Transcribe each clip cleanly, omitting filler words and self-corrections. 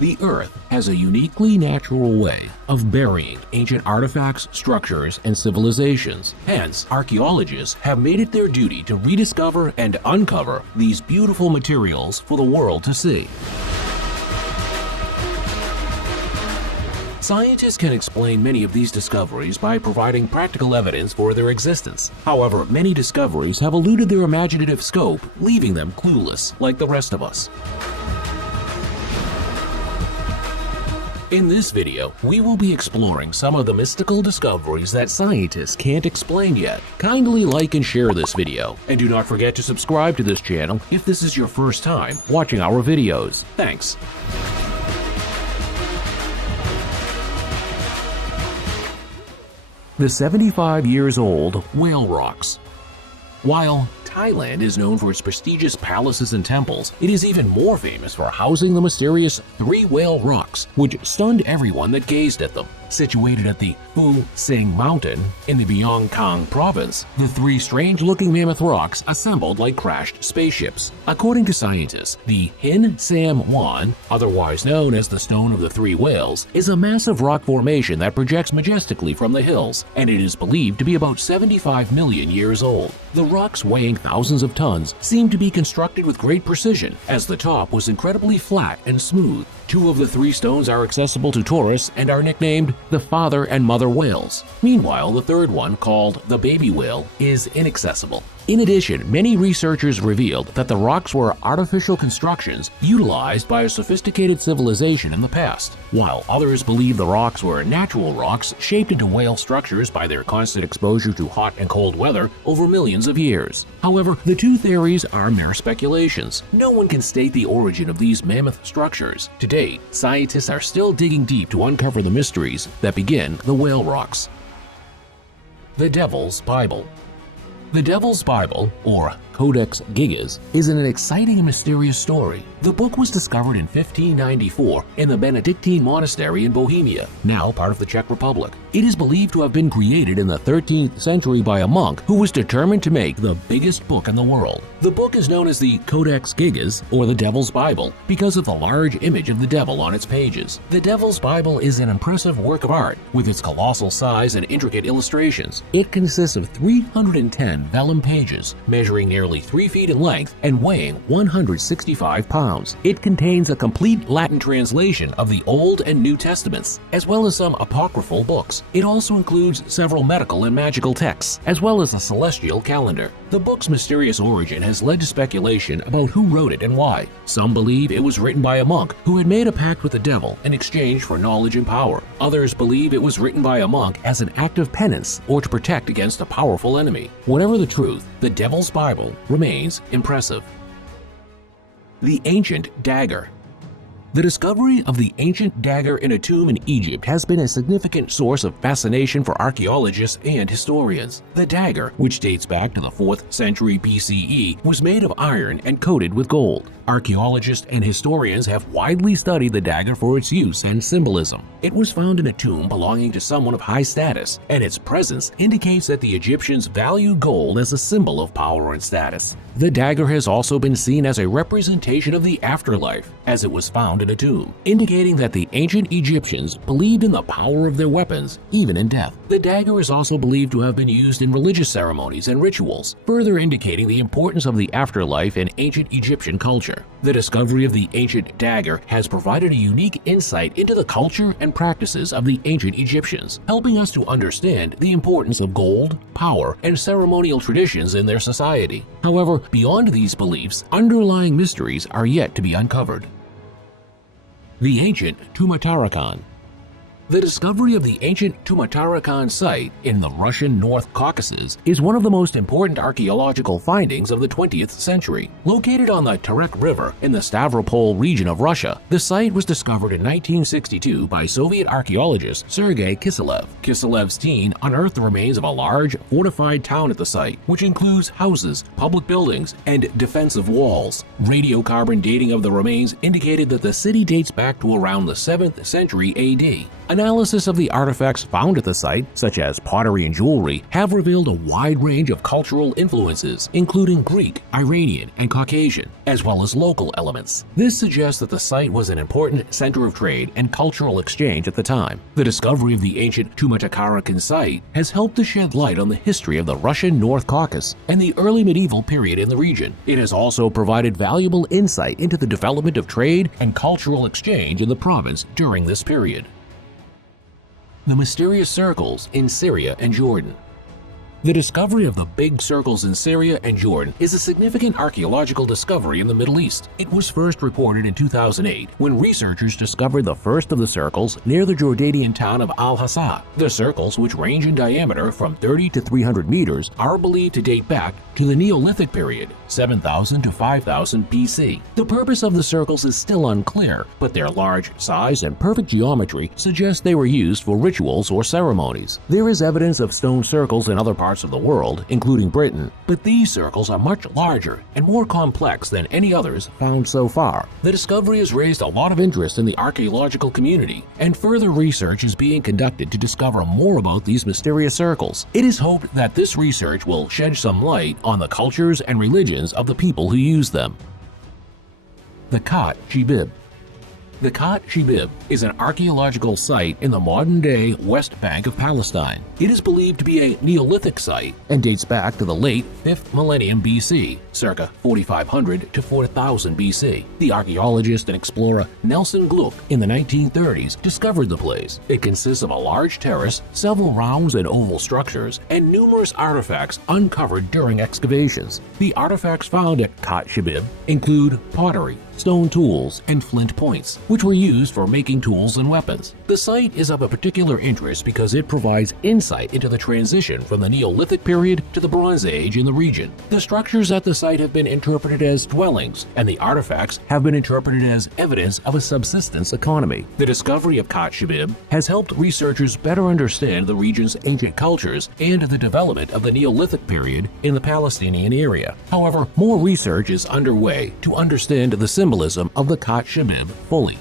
The Earth has a uniquely natural way of burying ancient artifacts, structures, and civilizations. Hence, archaeologists have made it their duty to rediscover and uncover these beautiful materials for the world to see. Scientists can explain many of these discoveries by providing practical evidence for their existence. However, many discoveries have eluded their imaginative scope, leaving them clueless, like the rest of us. In this video, we will be exploring some of the mystical discoveries that scientists can't explain yet. Kindly like and share this video, and do not forget to subscribe to this channel if this is your first time watching our videos. Thanks. The 75 years old whale rocks. While Thailand is known for its prestigious palaces and temples, it is even more famous for housing the mysterious three whale rocks, which stunned everyone that gazed at them. Situated at the Phu Sing Mountain in the Yongkang province, the three strange-looking mammoth rocks assembled like crashed spaceships. According to scientists, the Hin Sam Wan, otherwise known as the Stone of the Three Whales, is a massive rock formation that projects majestically from the hills, and it is believed to be about 75 million years old. The rocks, weighing thousands of tons, seem to be constructed with great precision, as the top was incredibly flat and smooth. Two of the three stones are accessible to tourists and are nicknamed the father and mother whales. Meanwhile, the third one, called the baby whale, is inaccessible. In addition, many researchers revealed that the rocks were artificial constructions utilized by a sophisticated civilization in the past, while others believe the rocks were natural rocks shaped into whale structures by their constant exposure to hot and cold weather over millions of years. However, the two theories are mere speculations. No one can state the origin of these mammoth structures. To date, scientists are still digging deep to uncover the mysteries that begin the whale rocks. The Devil's Bible. The Devil's Bible, or Codex Gigas, is an exciting and mysterious story. The book was discovered in 1594 in the Benedictine monastery in Bohemia, now part of the Czech Republic. It is believed to have been created in the 13th century by a monk who was determined to make the biggest book in the world. The book is known as the Codex Gigas, or the Devil's Bible, because of the large image of the devil on its pages. The Devil's Bible is an impressive work of art, with its colossal size and intricate illustrations. It consists of 310 vellum pages, measuring nearly 3 feet in length and weighing 165 pounds. It contains a complete Latin translation of the Old and New Testaments, as well as some apocryphal books. It also includes several medical and magical texts, as well as a celestial calendar. The book's mysterious origin has led to speculation about who wrote it and why. Some believe it was written by a monk who had made a pact with the devil in exchange for knowledge and power. Others believe it was written by a monk as an act of penance or to protect against a powerful enemy. Whatever the truth, the Devil's Bible remains impressive. The Ancient Dagger. The discovery of the ancient dagger in a tomb in Egypt has been a significant source of fascination for archaeologists and historians. The dagger, which dates back to the 4th century BCE, was made of iron and coated with gold. Archaeologists and historians have widely studied the dagger for its use and symbolism. It was found in a tomb belonging to someone of high status, and its presence indicates that the Egyptians valued gold as a symbol of power and status. The dagger has also been seen as a representation of the afterlife, as it was found in a tomb, indicating that the ancient Egyptians believed in the power of their weapons, even in death. The dagger is also believed to have been used in religious ceremonies and rituals, further indicating the importance of the afterlife in ancient Egyptian culture. The discovery of the ancient dagger has provided a unique insight into the culture and practices of the ancient Egyptians, helping us to understand the importance of gold, power, and ceremonial traditions in their society. However, beyond these beliefs, underlying mysteries are yet to be uncovered. The Ancient Tumatarakan. The discovery of the ancient Tumatarakan site in the Russian North Caucasus is one of the most important archaeological findings of the 20th century. Located on the Terek River in the Stavropol region of Russia, the site was discovered in 1962 by Soviet archaeologist Sergei Kiselev. Kiselev's team unearthed the remains of a large, fortified town at the site, which includes houses, public buildings, and defensive walls. Radiocarbon dating of the remains indicated that the city dates back to around the 7th century AD. Analysis of the artifacts found at the site, such as pottery and jewelry, have revealed a wide range of cultural influences, including Greek, Iranian, and Caucasian, as well as local elements. This suggests that the site was an important center of trade and cultural exchange at the time. The discovery of the ancient Tumatakharakan site has helped to shed light on the history of the Russian North Caucasus and the early medieval period in the region. It has also provided valuable insight into the development of trade and cultural exchange in the province during this period. The mysterious circles in Syria and Jordan. The discovery of the big circles in Syria and Jordan is a significant archaeological discovery in the Middle East. It was first reported in 2008 when researchers discovered the first of the circles near the Jordanian town of Al-Hassa. The circles, which range in diameter from 30 to 300 meters, are believed to date back to the Neolithic period, 7000 to 5000 BC. The purpose of the circles is still unclear, but their large size and perfect geometry suggest they were used for rituals or ceremonies. There is evidence of stone circles in other parts of the world, including Britain, but these circles are much larger and more complex than any others found so far. The discovery has raised a lot of interest in the archaeological community, and further research is being conducted to discover more about these mysterious circles. It is hoped that this research will shed some light on the cultures and religions of the people who use them. The Khat Shibib. The Khat Shibib is an archaeological site in the modern-day West Bank of Palestine. It is believed to be a Neolithic site and dates back to the late 5th millennium BC, circa 4500 to 4000 BC. The archaeologist and explorer Nelson Gluck in the 1930s discovered the place. It consists of a large terrace, several round and oval structures, and numerous artifacts uncovered during excavations. The artifacts found at Khat Shibib include pottery, stone tools, and flint points, which were used for making tools and weapons. The site is of a particular interest because it provides insight into the transition from the Neolithic period to the Bronze Age in the region. The structures at the site have been interpreted as dwellings, and the artifacts have been interpreted as evidence of a subsistence economy. The discovery of Khat Shibib has helped researchers better understand the region's ancient cultures and the development of the Neolithic period in the Palestinian area. However, more research is underway to understand the symbolism of the Khat Shibib fully.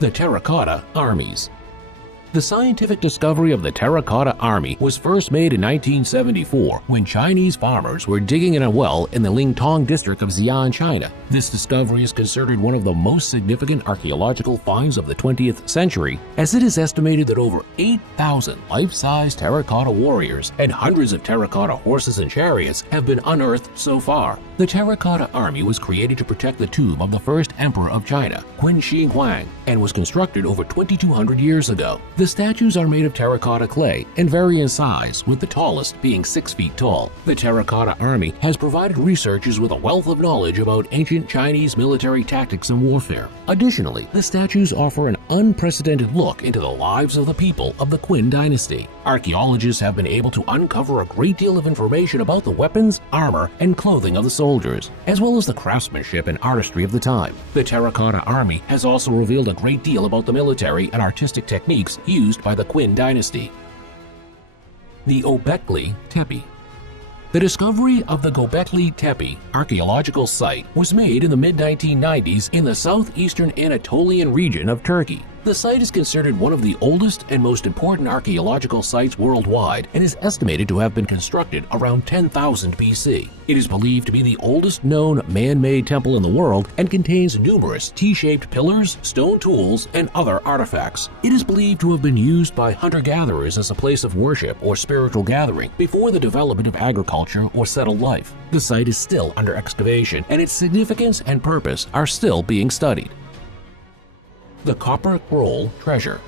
The Terracotta Armies. The scientific discovery of the terracotta army was first made in 1974 when Chinese farmers were digging in a well in the Lingtong district of Xi'an, China. This discovery is considered one of the most significant archaeological finds of the 20th century, as it is estimated that over 8,000 life-size terracotta warriors and hundreds of terracotta horses and chariots have been unearthed so far. The terracotta army was created to protect the tomb of the first emperor of China, Qin Shi Huang, and was constructed over 2,200 years ago. The statues are made of terracotta clay and vary in size, with the tallest being 6 feet tall. The terracotta army has provided researchers with a wealth of knowledge about ancient Chinese military tactics and warfare. Additionally, the statues offer an unprecedented look into the lives of the people of the Qin dynasty. Archaeologists have been able to uncover a great deal of information about the weapons, armor, and clothing of the soldiers, as well as the craftsmanship and artistry of the time. The terracotta army has also revealed a great deal about the military and artistic techniques used by the Qin dynasty. The Göbekli Tepe. The discovery of the Göbekli Tepe archaeological site was made in the mid-1990s in the southeastern Anatolian region of Turkey. The site is considered one of the oldest and most important archaeological sites worldwide and is estimated to have been constructed around 10,000 BC. It is believed to be the oldest known man-made temple in the world and contains numerous T-shaped pillars, stone tools, and other artifacts. It is believed to have been used by hunter-gatherers as a place of worship or spiritual gathering before the development of agriculture or settled life. The site is still under excavation, and its significance and purpose are still being studied. The Copper Scroll Treasure.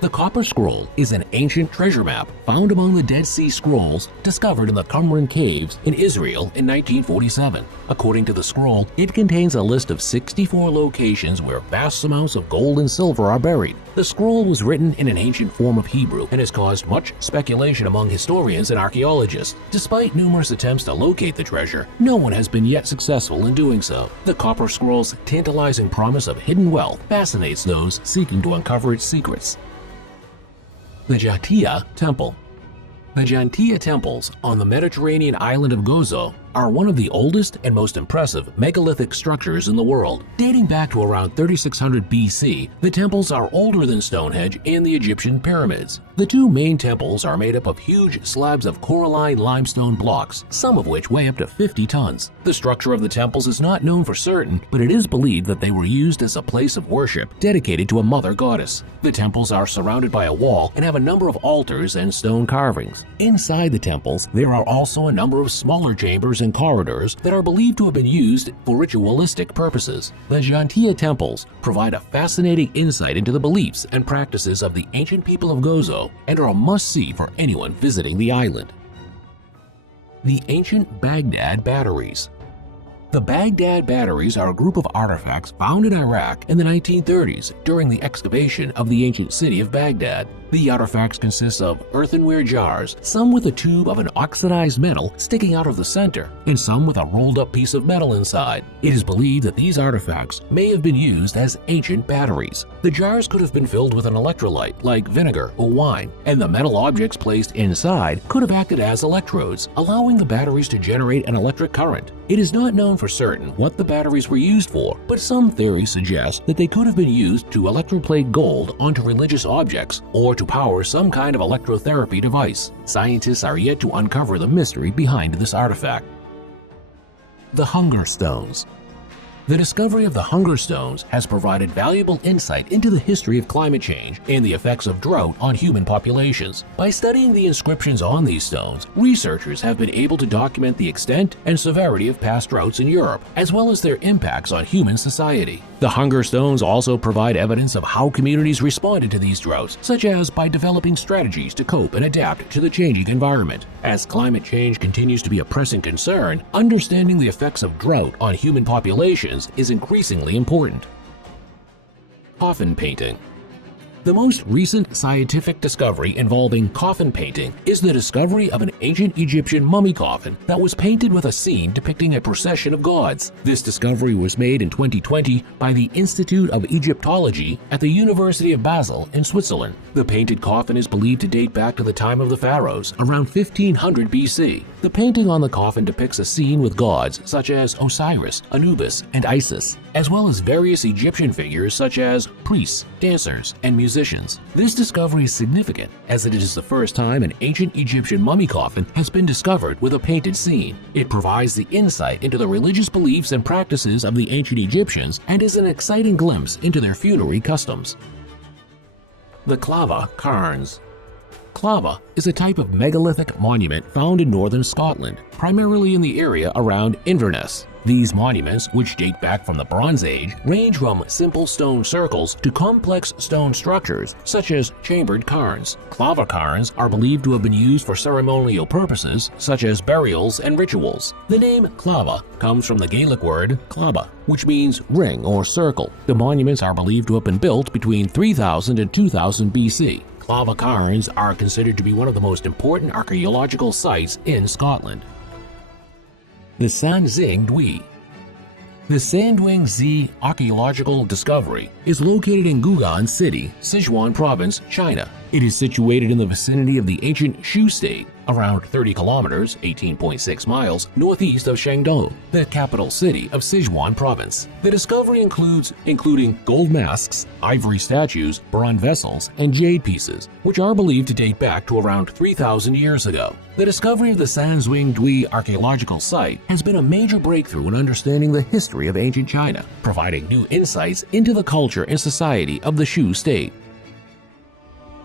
The Copper Scroll is an ancient treasure map found among the Dead Sea Scrolls discovered in the Qumran Caves in Israel in 1947. According to the scroll, it contains a list of 64 locations where vast amounts of gold and silver are buried. The scroll was written in an ancient form of Hebrew and has caused much speculation among historians and archaeologists. Despite numerous attempts to locate the treasure, no one has been yet successful in doing so. The Copper Scroll's tantalizing promise of hidden wealth fascinates those seeking to uncover its secrets. The Jatiya Temple. The Jatiya temples on the Mediterranean island of Gozo are one of the oldest and most impressive megalithic structures in the world. Dating back to around 3600 BC, the temples are older than Stonehenge and the Egyptian pyramids. The two main temples are made up of huge slabs of coralline limestone blocks, some of which weigh up to 50 tons. The structure of the temples is not known for certain, but it is believed that they were used as a place of worship dedicated to a mother goddess. The temples are surrounded by a wall and have a number of altars and stone carvings. Inside the temples, there are also a number of smaller chambers and corridors that are believed to have been used for ritualistic purposes. The Jantia temples provide a fascinating insight into the beliefs and practices of the ancient people of Gozo and are a must-see for anyone visiting the island. The ancient Baghdad batteries. The Baghdad batteries are a group of artifacts found in Iraq in the 1930s during the excavation of the ancient city of Baghdad. The artifacts consist of earthenware jars, some with a tube of an oxidized metal sticking out of the center, and some with a rolled-up piece of metal inside. It is believed that these artifacts may have been used as ancient batteries. The jars could have been filled with an electrolyte, like vinegar or wine, and the metal objects placed inside could have acted as electrodes, allowing the batteries to generate an electric current. It is not known for certain what the batteries were used for, but some theories suggest that they could have been used to electroplate gold onto religious objects or to power some kind of electrotherapy device. Scientists are yet to uncover the mystery behind this artifact. The Hunger Stones. The discovery of the Hunger Stones has provided valuable insight into the history of climate change and the effects of drought on human populations. By studying the inscriptions on these stones, researchers have been able to document the extent and severity of past droughts in Europe, as well as their impacts on human society. The Hunger Stones also provide evidence of how communities responded to these droughts, such as by developing strategies to cope and adapt to the changing environment. As climate change continues to be a pressing concern, understanding the effects of drought on human populations is increasingly important. Coffin painting. The most recent scientific discovery involving coffin painting is the discovery of an ancient Egyptian mummy coffin that was painted with a scene depicting a procession of gods. This discovery was made in 2020 by the Institute of Egyptology at the University of Basel in Switzerland. The painted coffin is believed to date back to the time of the pharaohs, around 1500 BC. The painting on the coffin depicts a scene with gods such as Osiris, Anubis, and Isis, as well as various Egyptian figures such as priests, dancers, and musicians. This discovery is significant as it is the first time an ancient Egyptian mummy coffin has been discovered with a painted scene. It provides the insight into the religious beliefs and practices of the ancient Egyptians and is an exciting glimpse into their funerary customs. The Clava Cairns. Clava is a type of megalithic monument found in northern Scotland, primarily in the area around Inverness. These monuments, which date back from the Bronze Age, range from simple stone circles to complex stone structures, such as chambered cairns. Clava cairns are believed to have been used for ceremonial purposes, such as burials and rituals. The name Clava comes from the Gaelic word clava, which means ring or circle. The monuments are believed to have been built between 3000 and 2000 BC. Clava cairns are considered to be one of the most important archaeological sites in Scotland. The Sanxing Dui. The Sandwing Zi archaeological discovery is located in Gugan City, Sichuan Province, China. It is situated in the vicinity of the ancient Shu State, around 30 kilometers (18.6 miles) northeast of Chengdu, the capital city of Sichuan Province. The discovery including gold masks, ivory statues, bronze vessels, and jade pieces, which are believed to date back to around 3,000 years ago. The discovery of the Sanxing Dui archaeological site has been a major breakthrough in understanding the history of ancient China, providing new insights into the culture and society of the Shu State.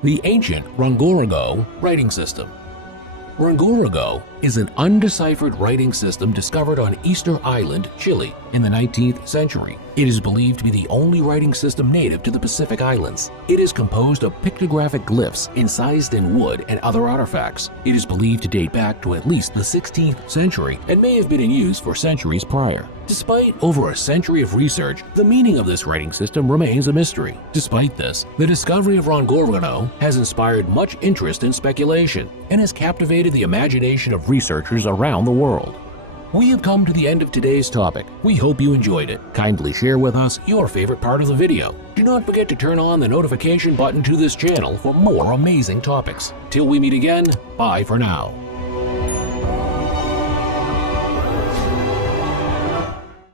The ancient Rungurago writing system. Rungurago is an undeciphered writing system discovered on Easter Island, Chile, in the 19th century. It is believed to be the only writing system native to the Pacific Islands. It is composed of pictographic glyphs incised in wood and other artifacts. It is believed to date back to at least the 16th century and may have been in use for centuries prior. Despite over a century of research, the meaning of this writing system remains a mystery. Despite this, the discovery of Rungurago has inspired much interest and speculation and has captivated the imagination of researchers around the world. We have come to the end of today's topic. We hope you enjoyed it. Kindly share with us your favorite part of the video. Do not forget to turn on the notification button to this channel for more amazing topics. Till we meet again, bye for now.